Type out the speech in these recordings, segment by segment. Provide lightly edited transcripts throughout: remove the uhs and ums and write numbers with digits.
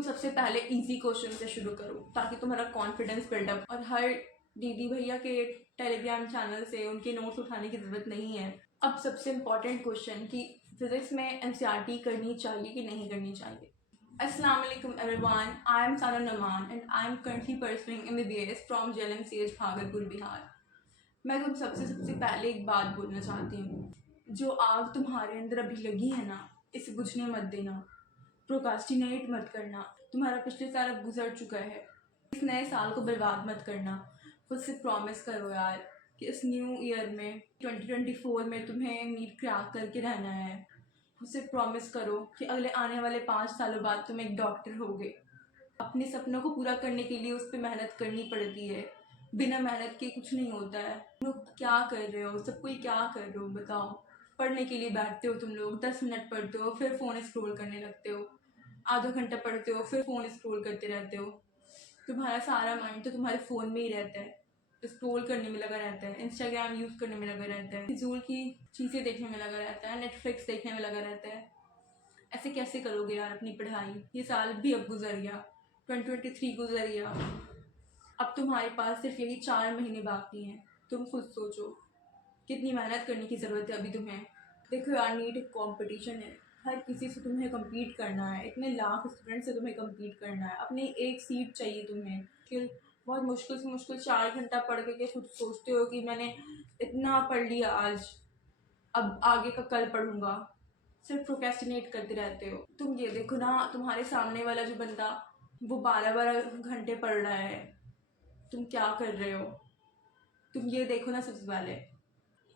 तुम सबसे पहले इजी क्वेश्चन से शुरू करो ताकि तुम्हारा कॉन्फिडेंस बिल्डअप, और हर दीदी भैया के टेलीग्राम चैनल से उनके नोट्स उठाने की ज़रूरत नहीं है। अब सबसे इम्पॉर्टेंट क्वेश्चन कि फिजिक्स में एनसीईआरटी करनी चाहिए कि नहीं करनी चाहिए। Assalamu alaikum everyone, I am Sana Naman and I am currently pursuing MBBS from JLMCH Bhagalpur Bihar. मैं तुम सबसे पहले एक बात बोलना चाहती हूँ, जो आग तुम्हारे अंदर अभी लगी है ना, इसे बुझने मत देना, प्रोकास्टिनेट मत करना। तुम्हारा पिछले साल अब गुजर चुका है, इस नए साल को बर्बाद मत करना। खुद से प्रॉमिस करो यार कि इस न्यू ईयर में 2024 में तुम्हें नीट क्रैक करके रहना है। खुद से प्रॉमिस करो कि अगले आने वाले 5 सालों बाद तुम एक डॉक्टर होगे। अपने सपनों को पूरा करने के लिए उस पर मेहनत करनी पड़ती है, बिना मेहनत के कुछ नहीं होता है। तुम लोग क्या कर रहे हो, सब कोई क्या कर रहे हो बताओ। पढ़ने के लिए बैठते हो तुम लोग, 10 मिनट पढ़ते हो फिर फ़ोन स्क्रॉल करने लगते हो, आधा घंटा पढ़ते हो फिर फ़ोन स्क्रॉल करते रहते हो। तुम्हारा सारा माइंड तो तुम्हारे फ़ोन में ही रहता है, स्क्रॉल करने में लगा रहता है, इंस्टाग्राम यूज़ करने में लगा रहता है, फिजूल की चीज़ें देखने में लगा रहता है, नेटफ्लिक्स देखने में लगा रहता है। ऐसे कैसे करोगे यार अपनी पढ़ाई। ये साल भी अब गुजर गया, 2023 गुजर गया, अब तुम्हारे पास सिर्फ यही 4 महीने बाकी हैं। तुम खुद सोचो कितनी मेहनत करने की ज़रूरत है अभी तुम्हें। देखो यार, नीट एक कॉम्पिटिशन है, हर किसी से तुम्हें कम्पीट करना है, इतने लाख स्टूडेंट से तुम्हें कम्पीट करना है, अपनी एक सीट चाहिए तुम्हें। फिर बहुत मुश्किल से मुश्किल 4 घंटा पढ़ के खुद सोचते हो कि मैंने इतना पढ़ लिया आज, अब आगे का कल पढ़ूंगा। सिर्फ प्रोक्रेस्टिनेट करते रहते हो। तुम ये देखो ना, तुम्हारे सामने वाला जो बंदा वो 12-12 घंटे पढ़ रहा है, तुम क्या कर रहे हो। तुम ये देखो ना, सबसे पहले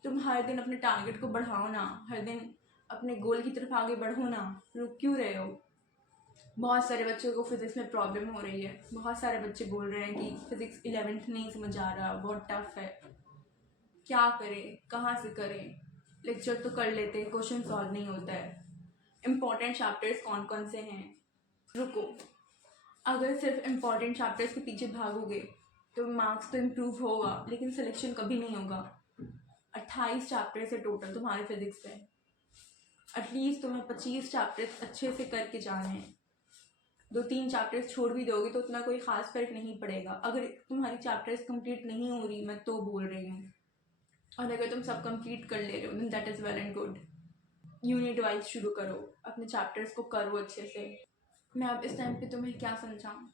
तुम हर दिन अपने टारगेट को बढ़ाओ ना, हर दिन अपने गोल की तरफ आगे बढ़ो ना, रुक क्यों रहे हो। बहुत सारे बच्चों को फिज़िक्स में प्रॉब्लम हो रही है, बहुत सारे बच्चे बोल रहे हैं कि फिज़िक्स 11th नहीं समझ आ रहा, बहुत टफ है। क्या करें, कहाँ से करें। लेक्चर तो कर लेते हैं, क्वेश्चन सॉल्व नहीं होता है। इम्पॉर्टेंट चैप्टर्स कौन कौन से हैं, रुको। अगर सिर्फ इम्पॉर्टेंट चैप्टर्स के पीछे भागोगे तो मार्क्स तो इम्प्रूव होगा लेकिन सिलेक्शन कभी नहीं होगा। 28 चैप्टर्स है टोटल तुम्हारे फिजिक्स पे, एटलीस्ट तुम्हें 25 चैप्टर्स अच्छे से करके जाने हैं। 2-3 चैप्टर्स छोड़ भी दोगे तो उतना कोई ख़ास फर्क नहीं पड़ेगा। अगर तुम्हारी चैप्टर्स कंप्लीट नहीं हो रही, मैं तो बोल रही हूँ, और अगर तुम सब कंप्लीट कर ले रहे हो then that is well and good. Unit wise शुरू करो, अपने चैप्टर्स को करो अच्छे से। मैं अब इस टाइम पे तुम्हें क्या समझाऊँ,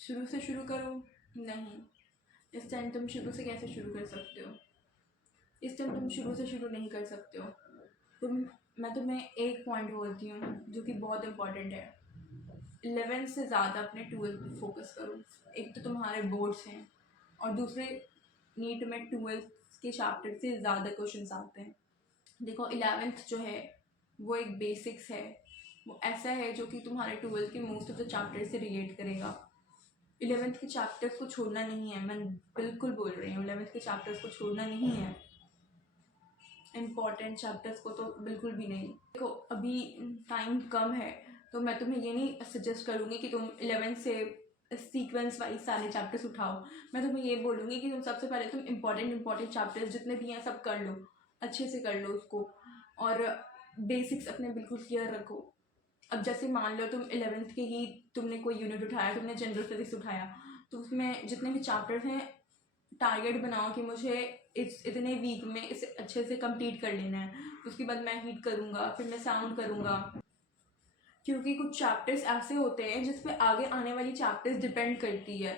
शुरू से शुरू करो, नहीं। इस टाइम तुम शुरू से कैसे शुरू कर सकते हो, इस टाइम तुम शुरू से शुरू नहीं कर सकते हो। मैं तुम्हें एक पॉइंट बोलती हूँ जो कि बहुत इम्पॉर्टेंट है, 11th से ज़्यादा अपने 12th पे फोकस करो। एक तो तुम्हारे बोर्ड्स हैं और दूसरे नीट में 12th के चैप्टर से ज़्यादा क्वेश्चंस आते हैं। देखो 11th जो है वो एक बेसिक्स है, वो ऐसा है जो कि तुम्हारे 12th के मोस्ट ऑफ द चैप्टर से रिलेट करेगा। 11th के चैप्टर्स को छोड़ना नहीं है, मैं बिल्कुल बोल रही हूँ, 11th के चैप्टर्स को छोड़ना नहीं है, इम्पॉर्टेंट चैप्टर्स को तो बिल्कुल भी नहीं। देखो अभी टाइम कम है तो मैं तुम्हें ये नहीं सजेस्ट करूँगी कि तुम 11th से सीक्वेंस वाइज सारे चैप्टर्स उठाओ। मैं तुम्हें ये बोलूँगी कि तुम सबसे पहले तुम इम्पॉर्टेंट चैप्टर्स जितने भी हैं सब कर लो, अच्छे से कर लो उसको, और बेसिक्स अपने बिल्कुल क्लियर रखो। अब जैसे मान लो तुम 11th के ही तुमने कोई यूनिट उठाया, तुमने जनरल फिजिक्स उठाया, तो उसमें जितने भी चैप्टर्स हैं टारगेट बनाओ कि मुझे इतने वीक में इसे अच्छे से कंप्लीट कर लेना है। उसके बाद मैं हीट करूँगा, फिर मैं साउंड करूँगा, क्योंकि कुछ चैप्टर्स ऐसे होते हैं जिस पे आगे आने वाली चैप्टर्स डिपेंड करती है।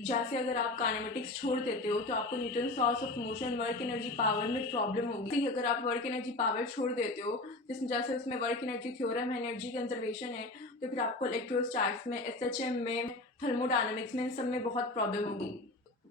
जैसे अगर आप काइनेमेटिक्स छोड़ देते हो तो आपको Newton loss of motion, work energy, power में प्रॉब्लम होगी। अगर आप वर्क एनर्जी पावर छोड़ देते हो, जिसमें जैसे उसमें वर्क एनर्जी थ्योरम है, एनर्जी कंजर्वेशन है, तो फिर आपको इलेक्ट्रोस्टैटिक्स में, एसएचएम में, थर्मोडायनामिक्स में, इन सब में बहुत प्रॉब्लम होगी।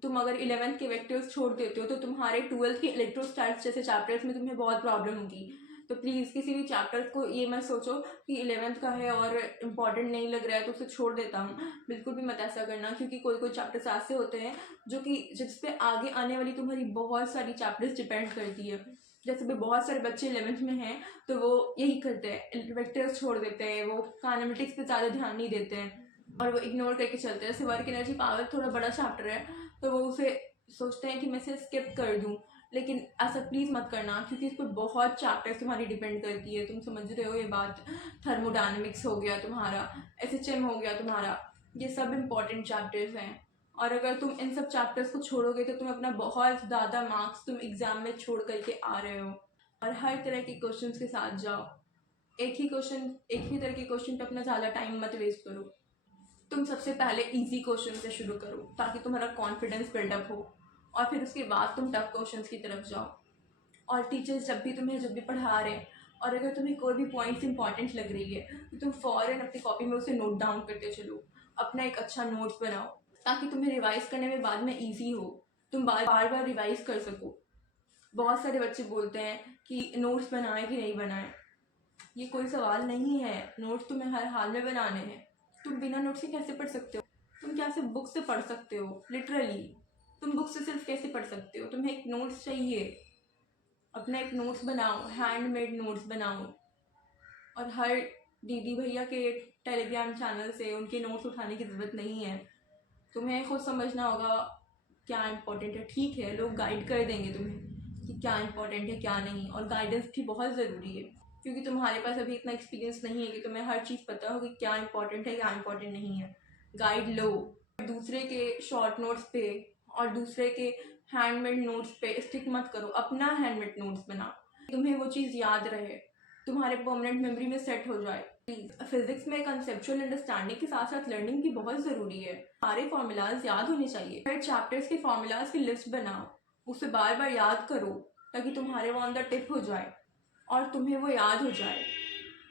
तुम अगर 11th के वेक्टर्स छोड़ देते हो तो तुम्हारे 12th के इलेक्ट्रोस्टैटिक्स जैसे चैप्टर्स में तुम्हें बहुत प्रॉब्लम होगी। तो प्लीज़ किसी भी चैप्टर को ये मत सोचो कि 11th का है और इम्पॉर्टेंट नहीं लग रहा है तो उसे छोड़ देता हूँ, बिल्कुल भी मत ऐसा करना। क्योंकि कोई कोई चैप्टर्स ऐसे होते हैं जो कि जिस पे आगे आने वाली तुम्हारी बहुत सारी चैप्टर्स डिपेंड करती है। जैसे भी बहुत सारे बच्चे 11th में हैं तो वो यही करते हैं, वेक्टर्स छोड़ देते हैं, वो काइनेमेटिक्स पे ज़्यादा ध्यान नहीं देते हैं और वो इग्नोर करके चलते हैं। जैसे वर्क एनर्जी पावर थोड़ा बड़ा चैप्टर है तो वो उसे सोचते हैं कि मैं इसे स्किप कर दूँ, लेकिन ऐसा प्लीज़ मत करना, क्योंकि इस पर बहुत चैप्टर्स तुम्हारी डिपेंड करती है। तुम समझ रहे हो ये बात। थर्मोडायनेमिक्स हो गया तुम्हारा, एसएचएम हो गया तुम्हारा, ये सब इम्पॉर्टेंट चैप्टर्स हैं। और अगर तुम इन सब चैप्टर्स को छोड़ोगे तो तुम अपना बहुत ज़्यादा मार्क्स तुम एग्ज़ाम में छोड़ करके आ रहे हो। और हर तरह के क्वेश्चंस के साथ जाओ। एक ही तरह के क्वेश्चन पे अपना ज़्यादा टाइम मत वेस्ट करो। तुम सबसे पहले इजी क्वेश्चन से शुरू करो ताकि तुम्हारा कॉन्फिडेंस बिल्डअप हो, और फिर उसके बाद तुम टफ क्वेश्चंस की तरफ जाओ। और टीचर्स जब भी पढ़ा रहे हैं, और अगर तुम्हें कोई भी पॉइंट्स इंपॉर्टेंट लग रही है तो तुम फ़ौरन अपनी कॉपी में उसे नोट डाउन करते चलो। अपना एक अच्छा नोट्स बनाओ ताकि तुम्हें रिवाइज करने में बाद में ईजी हो, तुम बार बार रिवाइज कर सको। बहुत सारे बच्चे बोलते हैं कि नोट्स बनाएं कि नहीं बनाएं। ये कोई सवाल नहीं है, नोट्स तुम्हें हर हाल में बनाने हैं। तुम बिना नोट्स के कैसे पढ़ सकते हो? तुम क्या सिर्फ बुक से पढ़ सकते हो? लिटरली तुम बुक से सिर्फ कैसे पढ़ सकते हो? तुम्हें एक नोट्स चाहिए। अपना एक नोट्स बनाओ, हैंडमेड नोट्स बनाओ। और हर दीदी भैया के टेलीग्राम चैनल से उनके नोट्स उठाने की ज़रूरत नहीं है। तुम्हें खुद समझना होगा क्या इम्पोर्टेंट है। ठीक है, लोग गाइड कर देंगे तुम्हें कि क्या इम्पोर्टेंट है क्या नहीं, और गाइडेंस भी बहुत ज़रूरी है, क्योंकि तुम्हारे पास अभी इतना एक्सपीरियंस नहीं है कि तुम्हें हर चीज़ पता हो कि क्या इंपॉर्टेंट है क्या इंपॉर्टेंट नहीं है। गाइड लो। दूसरे के शॉर्ट नोट्स पे और दूसरे के हैंडमेड नोट्स पे स्टिक मत करो। अपना हैंडमेड नोट्स बनाओ, तुम्हें वो चीज़ याद रहे, तुम्हारे परमानेंट मेमोरी में सेट हो जाए। फिजिक्स में कंसेप्चुअल अंडरस्टैंडिंग के साथ साथ लर्निंग भी बहुत ज़रूरी है। सारे फॉर्मूलाज याद होने चाहिए। हर चैप्टर्स के फॉर्मूलाज की लिस्ट बनाओ, उसे बार बार याद करो ताकि तुम्हारे वो ऑन द टिप हो जाए और तुम्हें वो याद हो जाए।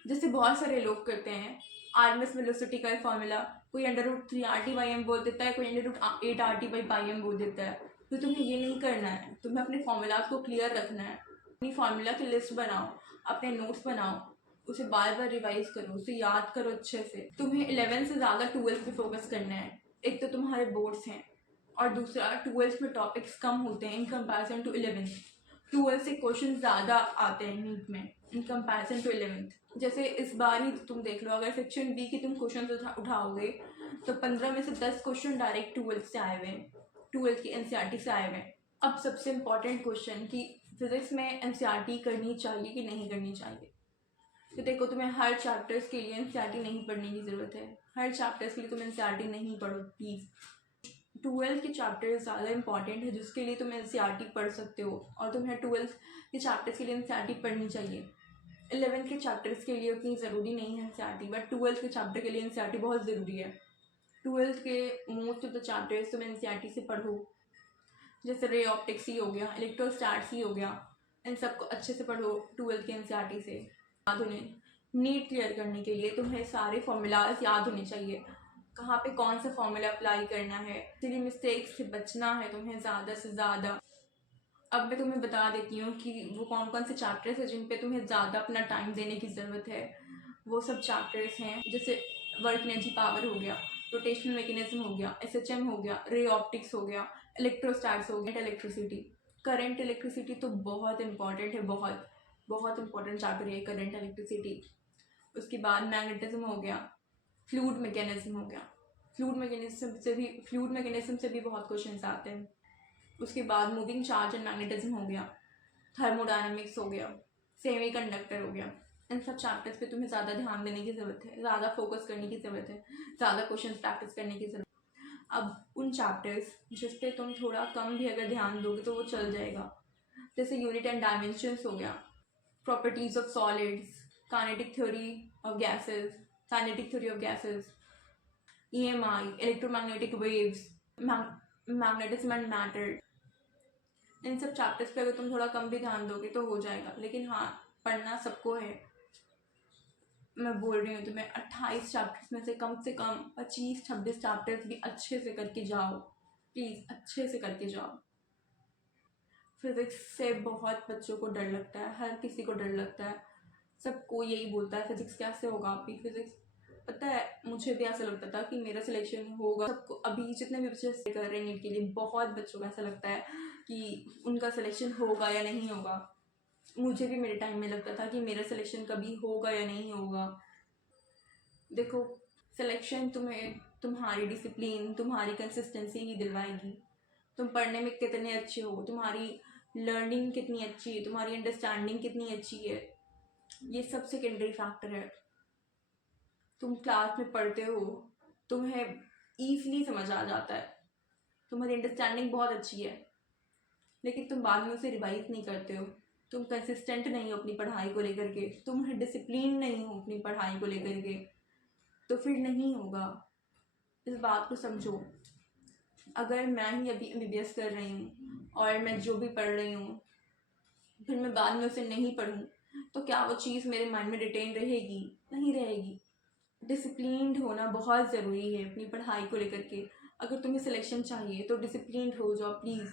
जैसे बहुत सारे लोग करते हैं, आर्मस वेलोसिटी का फॉर्मूला कोई √3 RT/m बोल देता है, कोई √8 RT/m बोल देता है। तो तुम्हें ये नहीं करना है, तुम्हें अपने फॉर्मूलाज को क्लियर रखना है। अपनी फार्मूला की लिस्ट बनाओ, अपने नोट्स बनाओ, उसे बार बार रिवाइज करो, उसे याद करो अच्छे से। तुम्हें 11 से ज़्यादा 12 पे फोकस करना है। एक तो तुम्हारे बोर्ड्स हैं, और दूसरा 12 में टॉपिक्स कम होते हैं इन कंपैरिजन टू 11। 12 से क्वेश्चन ज़्यादा आते हैं नीट में इन कंपैरिजन टू 11। जैसे इस बार ही तुम देख लो, अगर सेक्शन बी की तुम क्वेश्चन उठाओगे तो 15 में से 10 क्वेश्चन डायरेक्ट 12 से आए हुए हैं, 12 की एनसीईआरटी से आए हुए हैं। अब सबसे इम्पॉर्टेंट क्वेश्चन कि फिजिक्स में एनसीईआरटी करनी चाहिए कि नहीं करनी चाहिए। तो देखो, तुम्हें हर चैप्टर्स के लिए एनसीईआरटी नहीं पढ़ने की ज़रूरत है। हर चैप्टर्स के लिए तुम एनसीईआरटी नहीं पढ़ो प्लीज़। 12 के चैप्टर्स ज़्यादा इंपॉर्टेंट है जिसके लिए तुम एनसीईआरटी पढ़ सकते हो, और तुम्हें 12 के चैप्टर्स के लिए एनसीईआरटी पढ़नी चाहिए। 11 के चैप्टर्स के लिए उतनी ज़रूरी नहीं है एनसीईआरटी, बट 12 के चैप्टर के लिए एनसीईआरटी बहुत ज़रूरी है। 12 के मोस्ट ऑफ द चैप्टर्स तुम एनसीईआरटी से पढ़ो। जैसे रे ऑप्टिक्स ही हो गया, इलेक्ट्रोस्टैट्स ही हो गया, इन सबको अच्छे से पढ़ो 12 के एनसीईआरटी से। याद होने, नीट क्लियर करने के लिए तुम्हें सारे फॉर्मूलाज याद होने चाहिए, कहाँ पे कौन सा फॉर्मूला अप्लाई करना है। इसलिए मिस्टेक से बचना है तुम्हें ज़्यादा से ज़्यादा। अब मैं तुम्हें बता देती हूँ कि वो कौन कौन से चैप्टर्स हैं जिन पे तुम्हें ज़्यादा अपना टाइम देने की ज़रूरत है। वो सब चैप्टर्स हैं जैसे वर्क एनर्जी पावर हो गया, रोटेशनल मैकेनिज्म हो गया, एसएचएम हो गया, रे ऑप्टिक्स हो गया, इलेक्ट्रोस्टैट्स हो गया, इलेक्ट्रिसिटी। करंट इलेक्ट्रिसिटी तो बहुत इंपॉर्टेंट है, बहुत बहुत इंपॉर्टेंट चैप्टर है करंट इलेक्ट्रिसिटी। उसके बाद मैग्नेटिज्म हो गया, फ्लूइड मैकेनिज्म हो गया। फ्लूइड मैकेनिज्म से भी बहुत क्वेश्चंस आते हैं। उसके बाद मूविंग चार्ज एंड मैग्नेटिज्म हो गया, थर्मोडायनेमिक्स हो गया, सेमीकंडक्टर हो गया। इन सब चैप्टर्स पे तुम्हें ज़्यादा ध्यान देने की ज़रूरत है, ज़्यादा फोकस करने की ज़रूरत है, ज़्यादा क्वेश्चन प्रैक्टिस करने की ज़रूरत है। अब उन चैप्टर्स जिस पे तुम थोड़ा कम भी अगर ध्यान दोगे तो वो चल जाएगा, जैसे यूनिट एंड डायमेंशंस हो गया, properties of solids, kinetic theory of gases, EMI, electromagnetic waves, magnetism and matter. इन सब चैप्टर्स पे अगर तुम थोड़ा कम भी ध्यान दोगे तो हो जाएगा। लेकिन हाँ, पढ़ना सबको है। मैं बोल रही हूँ तुम्हें 28 चैप्टर्स में से कम 25-26 चैप्टर्स भी अच्छे से करके जाओ प्लीज़, अच्छे से करके जाओ। फिज़िक्स से बहुत बच्चों को डर लगता है, हर किसी को डर लगता है, सबको यही बोलता है फिज़िक्स कैसे होगा आपकी। फिज़िक्स पता है, मुझे भी ऐसा लगता था कि मेरा सिलेक्शन होगा। सबको अभी जितने भी बच्चे कर रहे हैं नीट के लिए, बहुत बच्चों को ऐसा लगता है कि उनका सिलेक्शन होगा या नहीं होगा। मुझे भी मेरे टाइम में लगता था कि मेरा सिलेक्शन कभी होगा या नहीं होगा। देखो, सिलेक्शन तुम्हें तुम्हारी डिसिप्लिन, तुम्हारी कंसिस्टेंसी ही दिलवाएगी। तुम पढ़ने में कितने अच्छे हो, तुम्हारी लर्निंग कितनी अच्छी है, तुम्हारी अंडरस्टैंडिंग कितनी अच्छी है, ये सब सेकेंडरी फैक्टर है। तुम क्लास में पढ़ते हो, तुम्हें ईजली समझ आ जाता है, तुम्हारी अंडरस्टैंडिंग बहुत अच्छी है, लेकिन तुम बाद में उसे रिवाइज नहीं करते हो, तुम कंसिस्टेंट नहीं हो अपनी पढ़ाई को लेकर के, तुम डिसिप्लिन नहीं हो अपनी पढ़ाई को लेकर के, तो फिर नहीं होगा। इस बात को समझो। अगर मैं ही अभी MBBS कर रही हूँ और मैं जो भी पढ़ रही हूँ फिर मैं बाद में उसे नहीं पढ़ूँ, तो क्या वो चीज़ मेरे माइंड में रिटेन रहेगी? नहीं रहेगी। डिसिप्लिन्ड होना बहुत ज़रूरी है अपनी पढ़ाई को लेकर के। अगर तुम्हें सिलेक्शन चाहिए तो डिसिप्लिन्ड हो जाओ प्लीज़।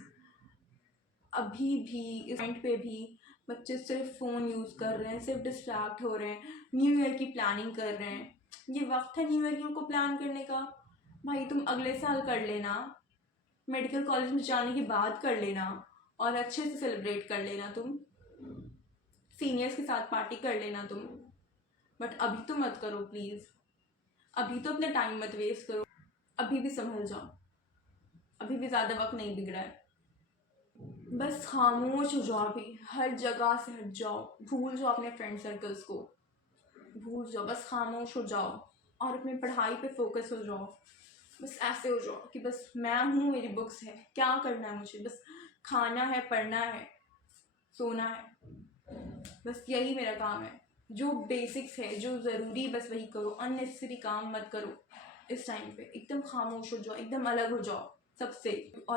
अभी भी इस पॉइंट पे भी बच्चे सिर्फ फ़ोन यूज़ कर रहे हैं, सिर्फ डिस्ट्रैक्ट हो रहे हैं, न्यू ईयर की प्लानिंग कर रहे हैं। ये वक्त है न्यू ईयर की उनको प्लान करने का? भाई तुम अगले साल कर लेना, मेडिकल कॉलेज में जाने के बाद कर लेना और अच्छे से सेलिब्रेट कर लेना, तुम सीनियर्स के साथ पार्टी कर लेना तुम, बट अभी तो मत करो प्लीज़। अभी तो अपना टाइम मत वेस्ट करो, अभी भी संभल जाओ, अभी भी ज़्यादा वक्त नहीं बिगड़ा है। बस खामोश हो जाओ, अभी हर जगह से हट जाओ, भूल जाओ अपने फ्रेंड सर्कल्स को, भूल जाओ, बस खामोश हो जाओ और अपनी पढ़ाई पे फोकस हो जाओ। बस ऐसे हो जाओ कि बस मैं हूँ, मेरी बुक्स है, क्या करना है मुझे, बस खाना है, पढ़ना है, सोना है, बस यही मेरा काम है। जो बेसिक्स है, जो ज़रूरी, बस वही करो, अननेसेसरी काम मत करो। इस टाइम पे एकदम खामोश हो जाओ, एकदम अलग हो जाओ सबसे। और